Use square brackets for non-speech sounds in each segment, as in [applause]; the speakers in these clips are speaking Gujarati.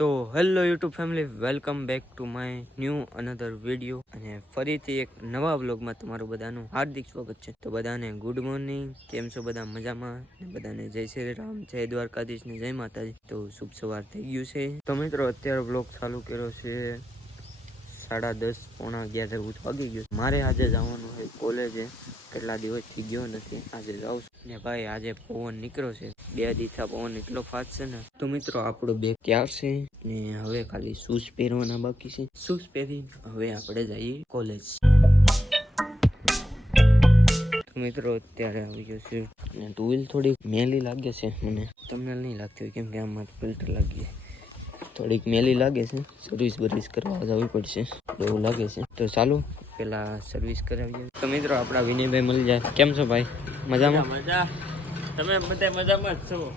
તો hello YouTube family, welcome back to my new another video. અને ફરીથી એક નવા વ્લોગમાં તમારું બધાનું હાર્દિક સ્વાગત છે. તો બધાને ગુડ મોર્નિંગ. કેમ છો બધા? મજામાં? બધાને જય શ્રી રામ, જય દ્વારકાધીશ ને જય માતાજી. તો શુભ સવાર થઈ ગયું છે. તો મિત્રો, અત્યારે વ્લોગ ચાલુ કર્યો છે સાડા દસ, પોણા અગિયાર જેવું વાગી ગયું મારે આજે જવાનું છે કોલેજે. કેટલા દિવસથી ગયો નથી. આજે જાઉં ને ભાઈ, આજે પવન નીકળ્યો છે. બે દીથા પવન એટલો ફાસ્ટ છે ને. તો મિત્રો, આપણો બેગ તૈયાર છે? ને હવે ખાલી શૂઝ પહેરવાના બાકી છે. શૂઝ પહેરી હવે આપણે જઈએ કોલેજ. મિત્રો, અત્યારે આવી ગયો છે. અને ટુ વ્હીલ થોડીક મેલી લાગે છે મને. તમને નહીં લાગતી હોય કેમ કે આમાં ફિલ્ટર લાગી થોડીક મેલી લાગે છે. સર્વિસ બર્વિસ કરવા જવી પડશે. એવું લાગે છે. તો ચાલો પેલા સર્વિસ કરાવીએ. તો મિત્રો આપણા વિનયભાઈ મળી જાય. કેમ છો ભાઈ? મજામાં? મજા તમે બધા મજામાં જ છો?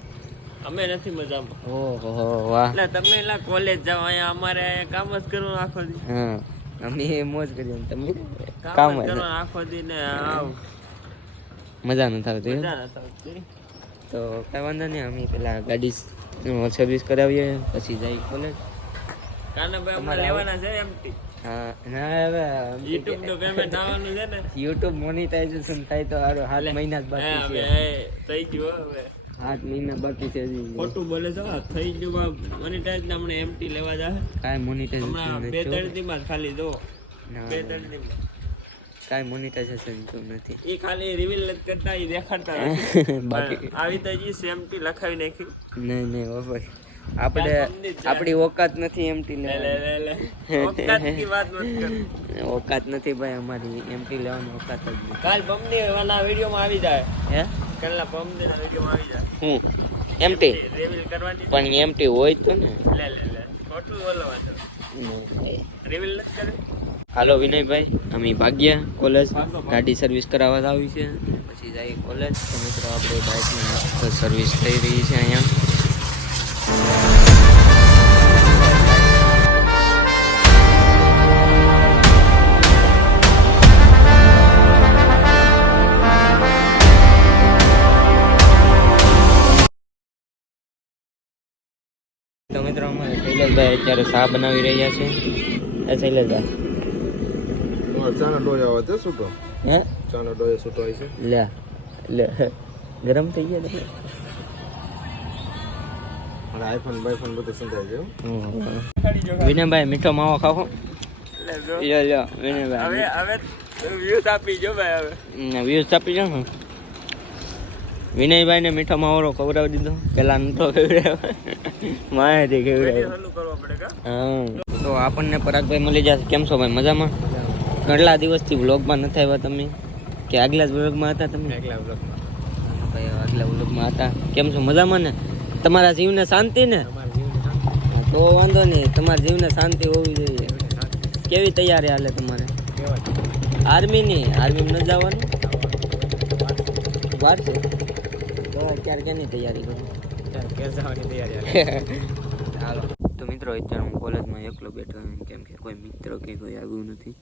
અમે નથી મજામાં. ઓહો વાહ. એટલે તમે એલા કોલેજ જાઓ અહીંયા અમારે કામ જ કરવાનું આખો દી. હા અમે એ મોજ કરીએ તમે? કામ જ કરવાનું આખો દી ને આવ. મજા નથી આવતી મજા નથી આવતી તો કઈ વાંધો નહીં અમે પેલા ગાડી સર્વિસ કરાવીએ પછી જાય કોલેજ કાના અમારે લેવાના છે એમટી હા ના હવે યુટ્યુબનું પેમેન્ટ આવવાનું છે ને? યુટ્યુબ મોનિટાઇઝેશન થાય તો હારું સાત મહિના જ બાકી છે. થઈ ગયું હવે. સાત મહિના બાકી છે હજી. ખોટું બોલે છો થઈ ગયું બા. ને હમણાં એમટી લેવા જાય કાંઈ મોનિટાઇઝેશન હમણાં બે ત્રણ દીમાં ખાલી દો બે ત્રણ દીમાં કાંઈ મોનિટાઇઝેશન તો નથી. એ ખાલી રિવીલ જ કરતા એ દેખાડતા [laughs] બાકી આવી તો જી સેમટી લખાવી નાખી. નહીં નહીં ભાઈ આપણે આપણી ઓકાત નથી એમટી લેવાની. [laughs] ઓકાત નથી ભાઈ અમારી. એમટી લેવાની ઓકાત જ નથી. કાલ બમની વાલા વિડીયોમાં આવી જાય. હે? કાલના પમની વિડીયોમાં આવી જાય. હું? એમટી રિવીલ કરવાની પણ એમટી હોય તો ને. લે લે લે. ખોટું તો રિવીલ નથી કરે હાલો વિનયભાઈ, અમે ભાગ્યા કોલેજ. ગાડી સર્વિસ કરાવવા આવી છે. પછી જઈએ કોલેજ. તો મિત્રો આપણે બાઇકની મસ્ત સર્વિસ થઈ રહી છે અહીંયા. તો મિત્રો અમારે શૈલેષભાઈ અત્યારે ચા બનાવી રહ્યા છે. શૈલેષભાઈ. ચાના ડોય આવે તે છૂટો. હે? ચાના ડોય છૂટો હોય છે. લે લે ગરમ થઈ ગયા અને આઈફોન બાઈફોન બધું વિનયભાઈ મીઠો માવો ખાવો લ્યો લ્યો વિનયભાઈ. હવે વ્યૂઝ આપી જો ભાઈ હવે. વ્યૂઝ આપી જાઓ ને. વિનયભાઈને મીઠો માવરો ખવડાવી દીધો. પેલા નતો ખવડાવ્યો. માહિતી ખવડાવ્યો. હા તો આપણને પરાગભાઈ મળી જશે. કેમ છો ભાઈ? મજામાં? કેટલા દિવસથી વ્લોગમાં નથી આવ્યા તમે? કે આગલા વ્લોગમાં હતા તમે? આગલા ભાઈ આગલા વ્લોગમાં હતા. કેમ છો? મજામાં ને? તમારા જીવને શાંતિ ને? તો વાંધો નહીં. તમારા જીવને શાંતિ હોવી જોઈએ. કેવી તૈયારી હાલે તમારે? આર્મીની? આર્મી ન જવાનું? વાર છે તો અત્યારે ક્યાંની તૈયારી કરો. [laughs] હાલો. તો મિત્રો અત્યારે હું કોલેજમાં એકલો બેઠો કેમ કે કોઈ મિત્ર કે કોઈ આવ્યું નથી.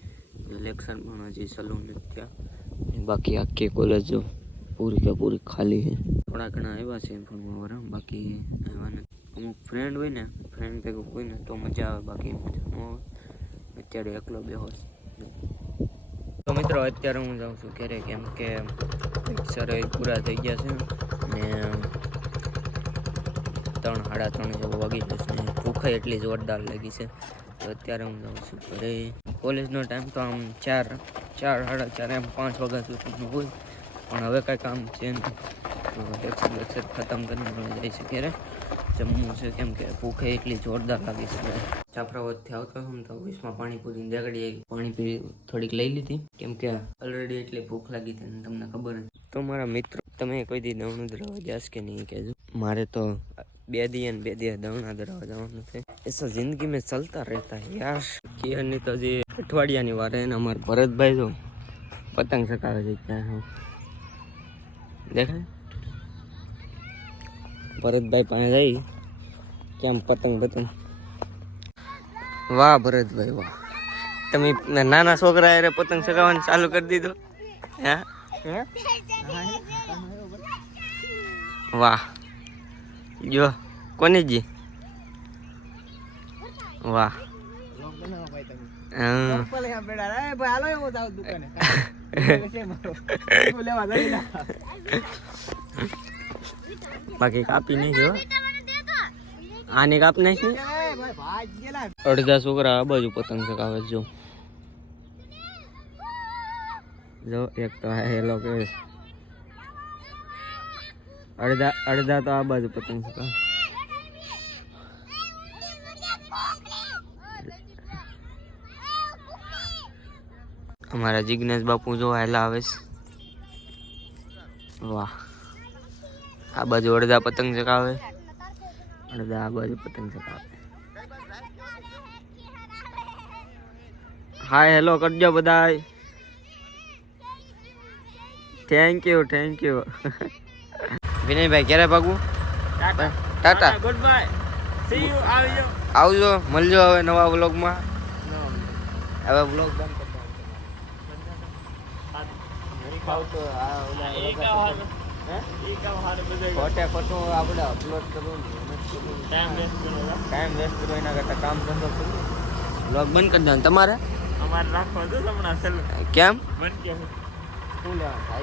ઇલેક્શન પણ હજી સલૂન નથી થયા. બાકી આખી કોલેજ પૂરી કે પૂરી ખાલી છે. થોડા ઘણા આવ્યા છે પણ વાળા બાકી આવ્યા નથી. અમુક ફ્રેન્ડ હોય ને ફ્રેન્ડ ભેગું હોય ને તો મજા આવે. બાકી મજા ન આવે. અત્યારે એકલો બેહો. તો મિત્રો અત્યારે હું જાઉં છું ઘરે કેમ કે સરે પૂરા થઈ ગયા છે. ને ત્રણ સાડા ત્રણ જેવો વાગી જશે ભૂખ એટલી જોરદાર લાગી છે. તો અત્યારે હું જાઉં છું ઘરે. કોલેજનો ટાઈમ તો આમ ચાર ચાર, સાડા ચાર એમ પાંચ વાગ્યા સુધીનો હોય. પણ હવે કાંઈ કામ છે લેક્ચર લેક્ચર ખતમ કરીને હવે જાય છે ઘરે. જમવું છે કેમ કે ભૂખે એટલી જોરદાર લાગી છે ચાપરાવતથી આવતો હું તો વીસમાં પાણીપુરી દેગડી આવી. પાણીપુરી થોડીક લઈ લીધી. કેમ કે ઓલરેડી એટલી ભૂખ લાગી હતી તમને ખબર તો મારા મિત્રો તમે કોઈ દી દવણું દરવા જાશ કે નહીં કહેજો? મારે તો બે દિયા ને બે દિયા દવણા દરવા જવાનું છે. એસો જિંદગી મેં ચલતા રહેતા યાર. કિયરની તો જે અઠવાડિયાની વાર એને અમારા ભરતભાઈ જો પતંગ ચકાવે છે ત્યાં દેખાય? ભરતભાઈ પાસે જઈ કેમ પતંગ પતંગ? વાહ ભરતભાઈ વાહ. તમે નાના છોકરા પતંગ ચગાવવાનું ચાલુ કરી દીધો? હે? વાહ. જો કોને જી? વાહ. બાકી કાપી નહીં જો. આને કાપ નાખી? એ ભાઈ ભાગ ગયેલા. અડધા છોકરા આ બાજુ પતંગ ચગાવે છે જો. જો, એક તો હા, હેલો કે અડધા અડધા તો આ બાજુ પતંગ છે અમારા જિજ્ઞેશ બાપુ જો હેલા આવે વાહ. આ બાજુ અડધા પતંગ ચકાવે અડધા આ બાજુ પતંગ ચકાવે હાય હેલો કરજો બધા thank you thank you Vinaybhai ક્યારે ભાગવું? Tata. Tata. Good bye see you આવજો. આવજો મળજો હવે નવા વ્લોગમાં. હવે વ્લોગ બંધ ખોટે ખોટું આપણે અપલોડ કરવું. ટાઈમ વેસ્ટ કરો એના કરતાં કામ ધંધો કરવું. વ્લોગ બંધ કરી દેવાનું. તમારે? અમારે રાખવા દો હમણાં કેમ? બંધ કે દાવા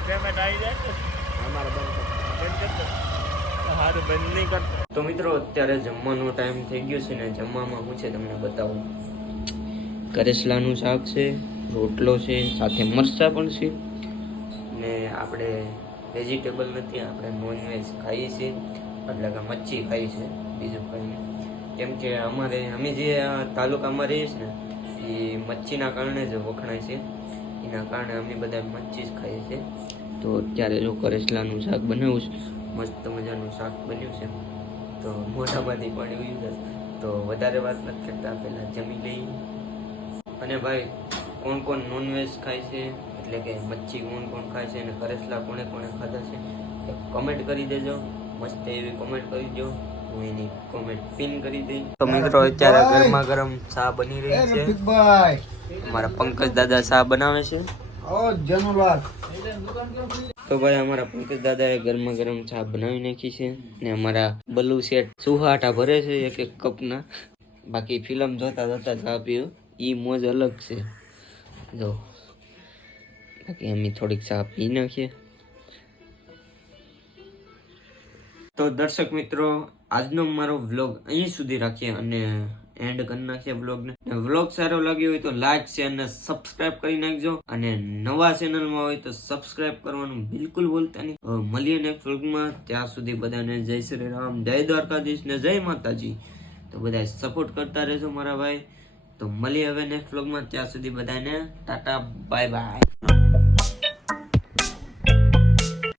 પેમેન્ટ આવી. જાય તો અમારે બંધ બંધ નહીં કરતા. તો મિત્રો અત્યારે જમવાનો ટાઈમ થઈ ગયો છે ને જમવામાં હું છે તમને બતાવું. કરેસલાનું શાક છે રોટલો છે સાથે મરચાં પણ છે. ને આપણે વેજીટેબલ નથી આપણે નોનવેજ ખાઈએ છીએ. એટલે કે મચ્છી ખાઈએ છીએ બીજું કંઈ નહીં. કેમ કે અમારે અમે જે આ તાલુકામાં રહીએ છીએ ને એ મચ્છીના કારણે જ વખણાય છે. એના કારણે અમે બધા મચ્છી જ ખાઈએ છીએ. તો અત્યારે જો કરેસલાનું શાક બનાવ્યું છે. મસ્ત મજાનું શાક બન્યું છે. તો મોઢામાંથી પાણી ઉયું છે. તો વધારે વાત નથી કરતા, પહેલાં જમી લઈ અને ભાઈ, કોણ કોણ નોનવેજ ખાય છે? એટલે કે મચ્છી કોણ કોણ ખાય છે અને કરેસલા કોણે કોણે ખાધા છે? કમેન્ટ કરી દેજો. મસ્ત એવી કમેન્ટ કરી દો. હું એની કોમેન્ટ પિન કરી દઈ તો મિત્રો અત્યારે ગરમા ગરમ ચા બની રહી છે. અમારા પંકજ દાદા ચા બનાવે છે. તો ભાઈ અમારા પંકજ દાદાએ ગરમા ગરમ ચા બનાવી નાખી છે ને અમારા બલ્લુ શેઠ સુહાટા ભરે છે એક એક કપના. બાકી ફિલ્મ જોતા જોતા ચા પીવું એ મોજ અલગ છે. જો. બાકી અમે થોડીક ચા પી નાખીએ. તો દર્શક મિત્રો આજનો મારો વ્લોગ અહીં સુધી રાખીએ અને એન્ડ કરી નાખીએ વ્લોગને. વ્લોગ સારો લાગ્યો હોય તો લાઈક શેર અને સબસ્ક્રાઇબ કરી નાખજો. અને નવા ચેનલમાં હોય તો સબસ્ક્રાઇબ કરવાનું બિલકુલ ભૂલતા નહીં. મળીએ નેક્સ્ટ વ્લોગમાં ત્યાં સુધી બધાને જય શ્રી રામ, જય દ્વારકાધીશ ને જય માતાજી. તો બધા સપોર્ટ કરતા રહેજો મારા ભાઈ. તો મળીએ હવે નેક્સ્ટ વ્લોગમાં ત્યાં સુધી બધાને ટાટા બાય બાય